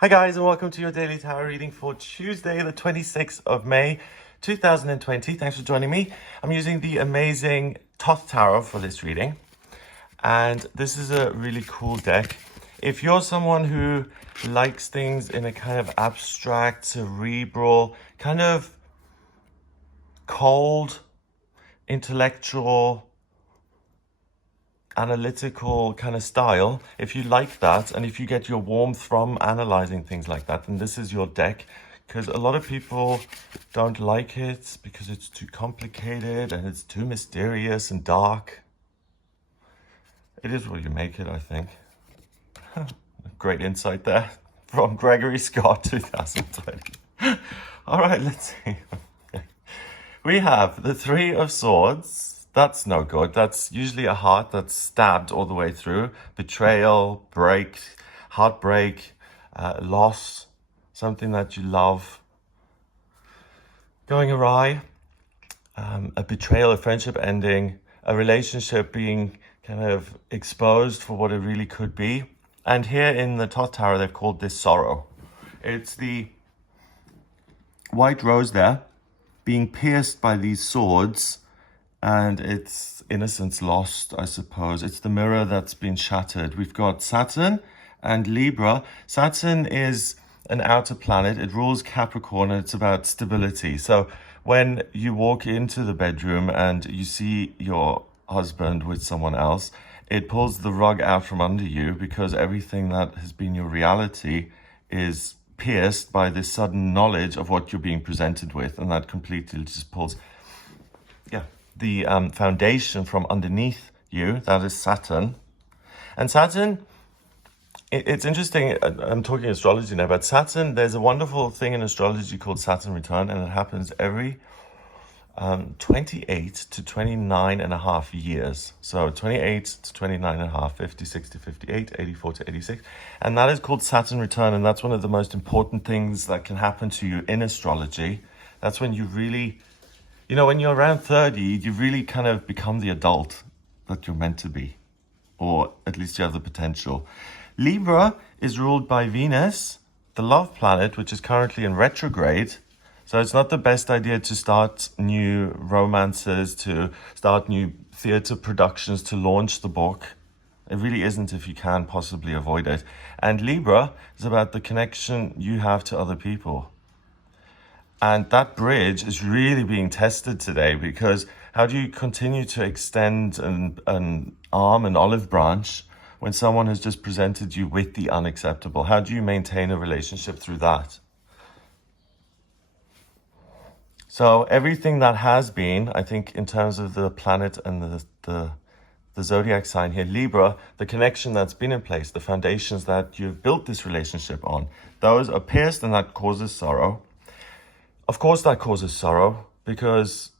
Hi guys, and welcome to your daily tarot reading for Tuesday, the 26th of May, 2020. Thanks for joining me. I'm using the amazing Thoth Tarot for this reading, and this is a really cool deck. If you're someone who likes things in a kind of abstract, cerebral, kind of cold, intellectual, analytical kind of style, if you like that and if you get your warmth from analyzing things like that, then this is your deck, because a lot of people don't like it because it's too complicated and it's too mysterious and dark. It is what you make it, I think. Great insight there from Gregory Scott 2020. All right, let's see. We have the Three of Swords. That's no good. That's usually a heart that's stabbed all the way through. Betrayal, break, heartbreak, loss, something that you love going awry, a betrayal, a friendship ending, a relationship being kind of exposed for what it really could be. And here in the Thoth Tarot, they've called this sorrow. It's the white rose there being pierced by these swords, and it's innocence lost, I suppose. It's the mirror that's been shattered. We've got Saturn and Libra. Saturn is an outer planet. It rules Capricorn, and it's about stability. So when you walk into the bedroom and you see your husband with someone else, it pulls the rug out from under you, because everything that has been your reality is pierced by this sudden knowledge of what you're being presented with, and that completely just pulls the foundation from underneath you. That is Saturn. And Saturn, it's interesting, I'm talking astrology now, but Saturn, there's a wonderful thing in astrology called Saturn return, and it happens every 28 to 29 and a half years. So 28 to 29 and a half, 56 to 58, 84 to 86. And that is called Saturn return. And that's one of the most important things that can happen to you in astrology. That's when you really, when you're around 30, you really kind of become the adult that you're meant to be, or at least you have the potential. Libra is ruled by Venus, the love planet, which is currently in retrograde. So it's not the best idea to start new romances, to start new theatre productions, to launch the book. It really isn't if you can possibly avoid it. And Libra is about the connection you have to other people. And that bridge is really being tested today, because how do you continue to extend an arm, an olive branch, when someone has just presented you with the unacceptable? How do you maintain a relationship through that? So everything that has been, I think, in terms of the planet and the zodiac sign here, Libra, the connection that's been in place, the foundations that you've built this relationship on, those are pierced, and that causes sorrow. Of course that causes sorrow, because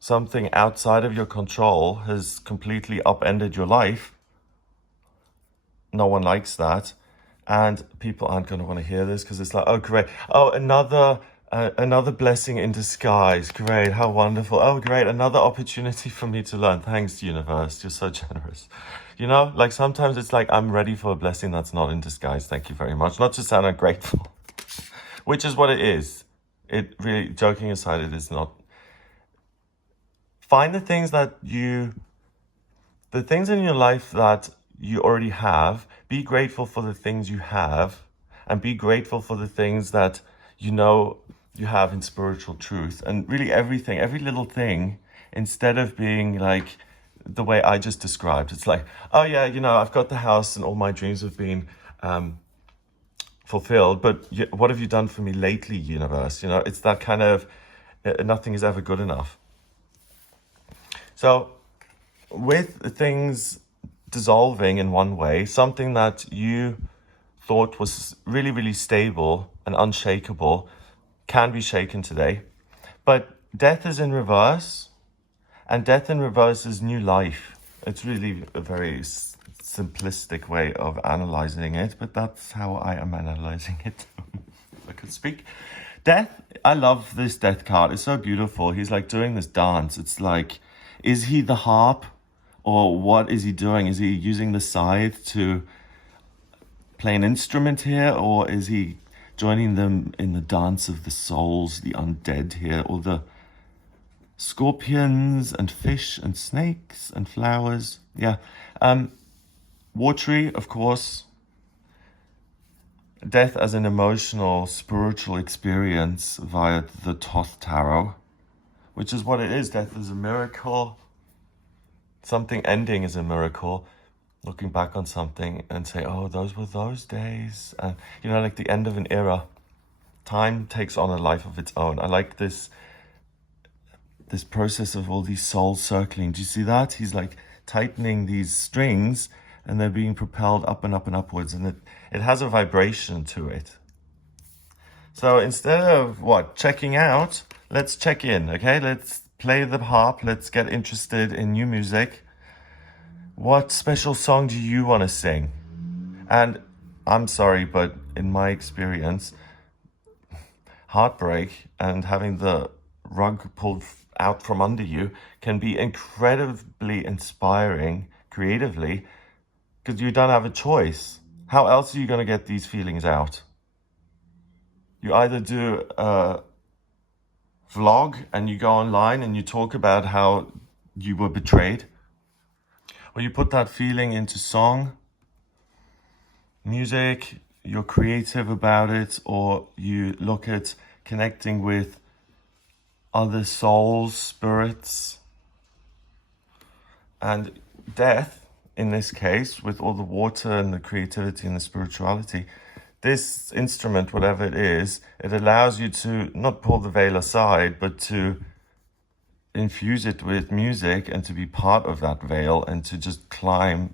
something outside of your control has completely upended your life. No one likes that. And people aren't going to want to hear this, because it's like, oh, great. Oh, another blessing in disguise. Great. How wonderful. Oh, great. Another opportunity for me to learn. Thanks, universe. You're so generous. Like sometimes it's like, I'm ready for a blessing that's not in disguise. Thank you very much. Not to sound ungrateful, which is what it is. It really, joking aside, it is not. Find the things in your life that you already have. Be grateful for the things you have, and be grateful for the things that you have in spiritual truth. And really everything, every little thing, instead of being like the way I just described. It's like, oh yeah, I've got the house and all my dreams have been fulfilled, but what have you done for me lately, universe? It's that kind of, nothing is ever good enough. So with things dissolving in one way, something that you thought was really, really stable and unshakable can be shaken today. But death is in reverse, and death in reverse is new life. It's really a very simplistic way of analyzing it, but that's how I am analyzing it. If I could speak. Death, I love this death card. It's so beautiful. He's like doing this dance. It's like, is he the harp, or what is he doing? Is he using the scythe to play an instrument here, or is he joining them in the dance of the souls, the undead here, all the scorpions and fish and snakes and flowers. Yeah. Watery, of course. Death as an emotional, spiritual experience via the Thoth Tarot, which is what it is. Death is a miracle. Something ending is a miracle. Looking back on something and say, oh, those were those days. And, like the end of an era. Time takes on a life of its own. I like this process of all these souls circling. Do you see that? He's like tightening these strings and they're being propelled up and up and upwards. And it has a vibration to it. So instead of checking out, let's check in, okay? Let's play the harp. Let's get interested in new music. What special song do you want to sing? And I'm sorry, but in my experience, heartbreak and having the rug pulled out from under you can be incredibly inspiring creatively because you don't have a choice. How else are you going to get these feelings out? You either do a vlog and you go online and you talk about how you were betrayed, or you put that feeling into song, music, you're creative about it, or you look at connecting with other souls, spirits. And death, in this case, with all the water and the creativity and the spirituality, this instrument, whatever it is, it allows you to not pull the veil aside, but to infuse it with music and to be part of that veil and to just climb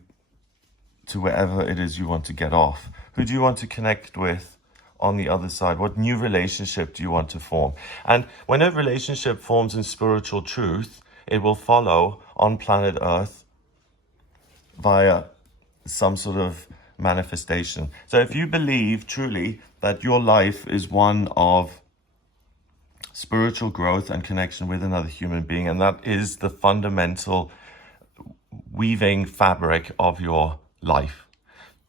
to wherever it is you want to get off. Who do you want to connect with on the other side? What new relationship do you want to form? And when a relationship forms in spiritual truth, it will follow on planet Earth via some sort of manifestation. So if you believe truly that your life is one of spiritual growth and connection with another human being, and that is the fundamental weaving fabric of your life,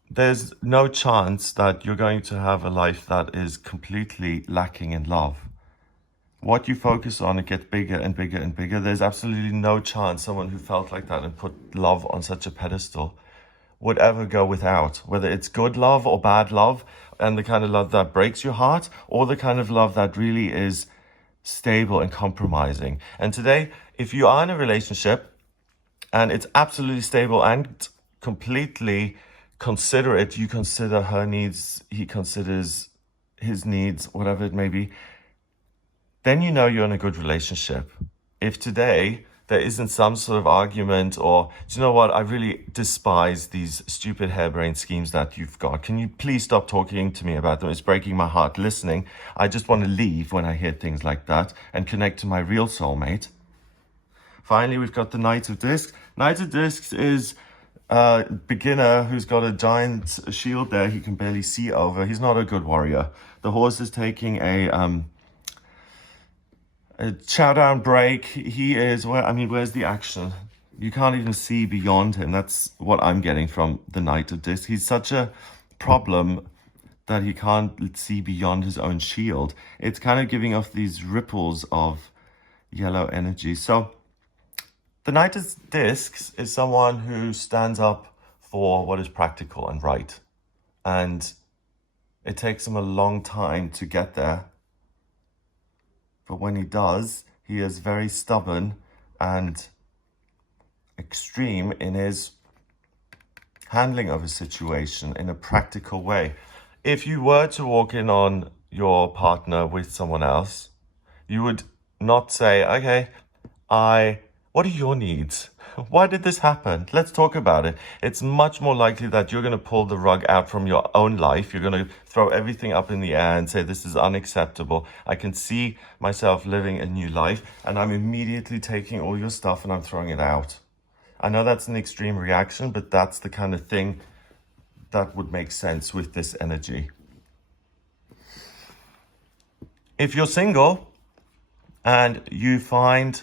there's no chance that you're going to have a life that is completely lacking in love. What you focus on, it gets bigger and bigger and bigger. There's absolutely no chance someone who felt like that and put love on such a pedestal would ever go without, whether it's good love or bad love, and the kind of love that breaks your heart, or the kind of love that really is stable and compromising. And today, if you are in a relationship and it's absolutely stable and completely considerate, you consider her needs, he considers his needs, whatever it may be, then you know you're in a good relationship. If today there isn't some sort of argument or, do you know what, I really despise these stupid harebrained schemes that you've got. Can you please stop talking to me about them? It's breaking my heart listening. I just want to leave when I hear things like that and connect to my real soulmate. Finally, we've got the Knight of Discs. Knight of Discs is a beginner who's got a giant shield there he can barely see over. He's not a good warrior. The horse is taking a chow down break. He is, where's the action? You can't even see beyond him. That's what I'm getting from the Knight of Discs. He's such a problem that he can't see beyond his own shield. It's kind of giving off these ripples of yellow energy. So the Knight of Discs is someone who stands up for what is practical and right. And it takes him a long time to get there. But when he does, he is very stubborn and extreme in his handling of a situation in a practical way. If you were to walk in on your partner with someone else, you would not say, okay, what are your needs? Why did this happen? Let's talk about it. It's much more likely that you're going to pull the rug out from your own life. You're going to throw everything up in the air and say, this is unacceptable. I can see myself living a new life, and I'm immediately taking all your stuff and I'm throwing it out. I know that's an extreme reaction, but that's the kind of thing that would make sense with this energy. If you're single and you find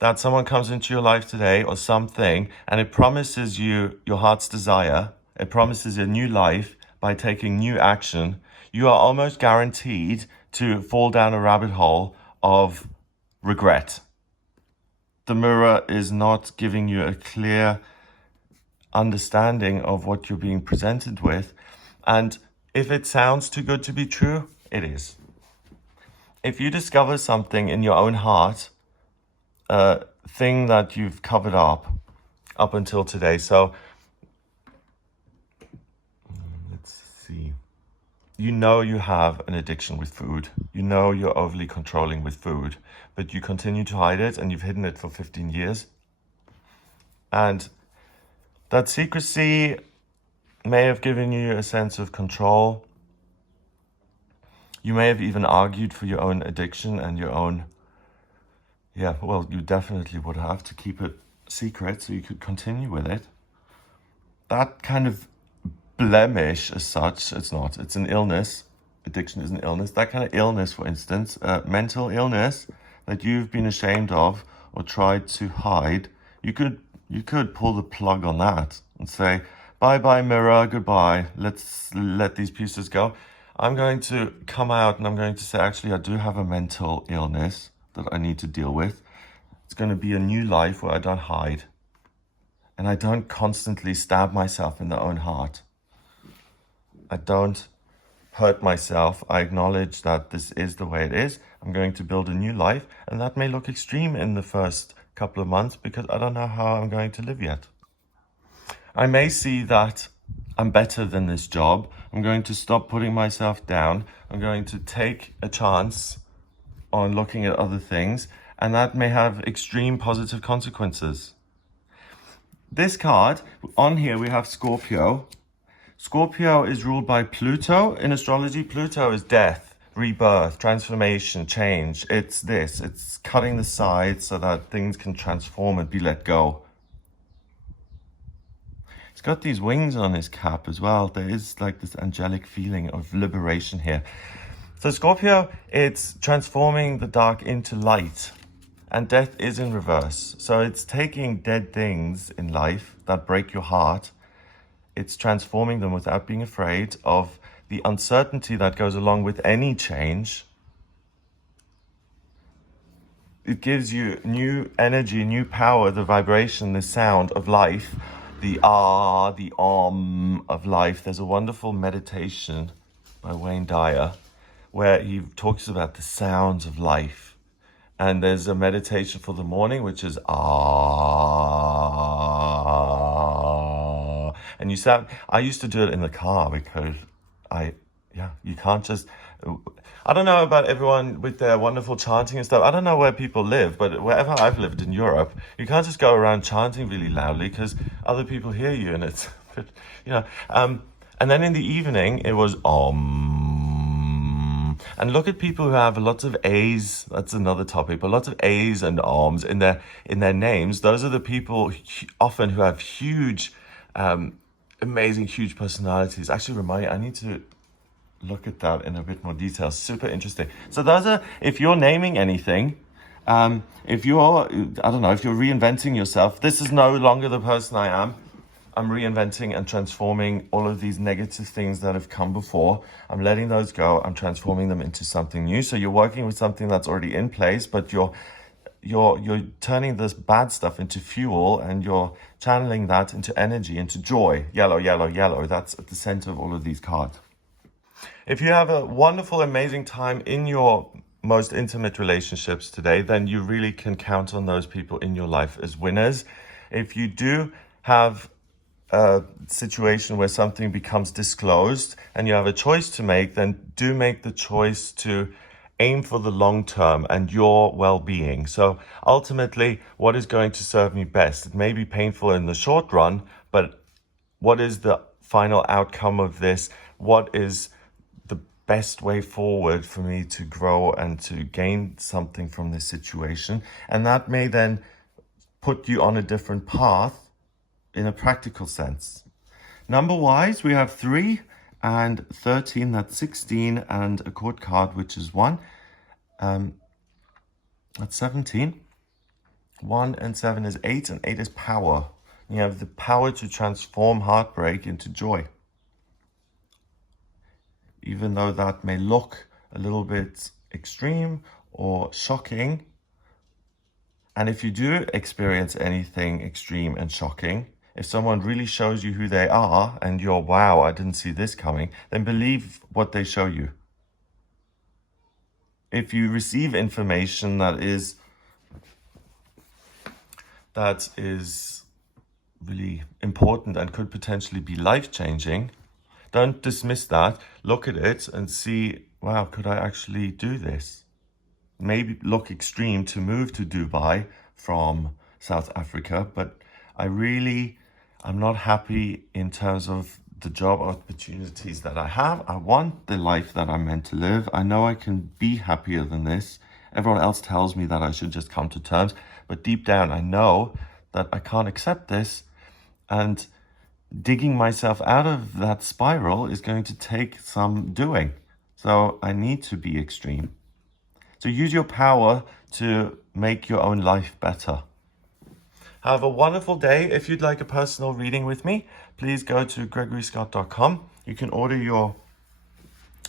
that someone comes into your life today or something and it promises you your heart's desire, it promises a new life by taking new action, you are almost guaranteed to fall down a rabbit hole of regret. The mirror is not giving you a clear understanding of what you're being presented with. And if it sounds too good to be true, it is. If you discover something in your own heart, a thing that you've covered up until today. So let's see. You know you have an addiction with food. You know you're overly controlling with food, but you continue to hide it, and you've hidden it for 15 years. And that secrecy may have given you a sense of control. You may have even argued for your own addiction and your own, well, you definitely would have to keep it secret so you could continue with it. That kind of blemish as such, it's not, it's an illness. Addiction is an illness. That kind of illness, for instance, mental illness that you've been ashamed of or tried to hide, you could pull the plug on that and say, bye-bye mirror, goodbye, let's let these pieces go. I'm going to come out and I'm going to say, actually, I do have a mental illness that I need to deal with. It's going to be a new life where I don't hide and I don't constantly stab myself in the own heart. I don't hurt myself. I acknowledge that this is the way it is. I'm going to build a new life, and that may look extreme in the first couple of months because I don't know how I'm going to live yet. I may see that I'm better than this job. I'm going to stop putting myself down. I'm going to take a chance on looking at other things, and that may have extreme positive consequences. This card, on here we have Scorpio. Scorpio is ruled by Pluto. In astrology, Pluto is death, rebirth, transformation, change. It's cutting the sides so that things can transform and be let go. He's got these wings on his cap as well. There is like this angelic feeling of liberation here. So Scorpio, it's transforming the dark into light. And death is in reverse. So it's taking dead things in life that break your heart. It's transforming them without being afraid of the uncertainty that goes along with any change. It gives you new energy, new power, the vibration, the sound of life, the the of life. There's a wonderful meditation by Wayne Dyer where he talks about the sounds of life. And there's a meditation for the morning, which is and you sound, I used to do it in the car because you can't just, I don't know about everyone with their wonderful chanting and stuff. I don't know where people live, but wherever I've lived in Europe, you can't just go around chanting really loudly because other people hear you and it's, and then in the evening it was and look at people who have lots of A's. That's another topic, but lots of A's and Oms in their names. Those are the people often who have huge, amazing, huge personalities. Actually, I need to look at that in a bit more detail. Super interesting. So those are, if you're naming anything, if you're reinventing yourself, this is no longer the person I am. I'm reinventing and transforming all of these negative things that have come before. I'm letting those go. I'm transforming them into something new. So you're working with something that's already in place, but you're turning this bad stuff into fuel and you're channeling that into energy, into joy. Yellow, yellow, yellow. That's at the center of all of these cards. If you have a wonderful, amazing time in your most intimate relationships today, then you really can count on those people in your life as winners. If you do have a situation where something becomes disclosed and you have a choice to make, then do make the choice to aim for the long term and your well-being. So ultimately, what is going to serve me best? It may be painful in the short run, but what is the final outcome of this? What is the best way forward for me to grow and to gain something from this situation? And that may then put you on a different path in a practical sense. Number-wise, we have 3 and 13, that's 16, and a court card, which is 1. That's 17. 1 and 7 is 8, and 8 is power. You have the power to transform heartbreak into joy. even though that may look a little bit extreme or shocking. And if you do experience anything extreme and shocking, if someone really shows you who they are and you're, wow, I didn't see this coming, then believe what they show you. If you receive information that is really important and could potentially be life-changing, don't dismiss that. Look at it and see, wow, could I actually do this? Maybe look extreme to move to Dubai from South Africa, but I'm not happy in terms of the job opportunities that I have. I want the life that I'm meant to live. I know I can be happier than this. Everyone else tells me that I should just come to terms, but deep down I know that I can't accept this, and digging myself out of that spiral is going to take some doing. So I need to be extreme. So use your power to make your own life better. Have a wonderful day. If you'd like a personal reading with me, please go to gregoryscott.com. You can order your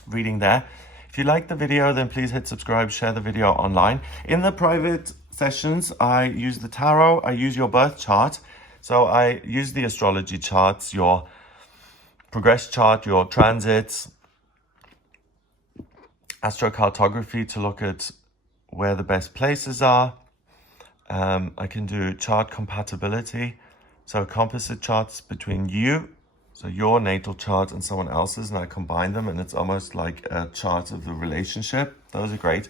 reading there. If you like the video, then please hit subscribe, share the video online. In the private sessions, I use the tarot, I use your birth chart. So I use the astrology charts, your progress chart, your transits, astrocartography to look at where the best places are. I can do chart compatibility, so composite charts between you, so your natal chart and someone else's, and I combine them and it's almost like a chart of the relationship. Those are great.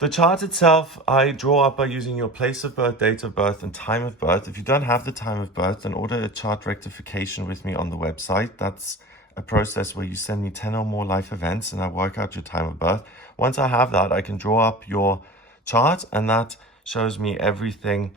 The chart itself, I draw up by using your place of birth, date of birth, and time of birth. If you don't have the time of birth, then order a chart rectification with me on the website. That's a process where you send me 10 or more life events and I work out your time of birth. Once I have that, I can draw up your chart, and that shows me everything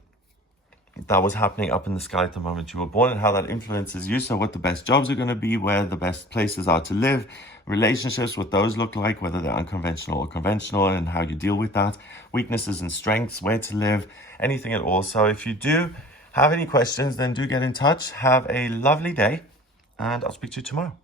that was happening up in the sky at the moment you were born and how that influences you. So what the best jobs are going to be, where the best places are to live, relationships, what those look like, whether they're unconventional or conventional, and how you deal with that, weaknesses and strengths, where to live, anything at all. So if you do have any questions, then do get in touch. Have a lovely day, and I'll speak to you tomorrow.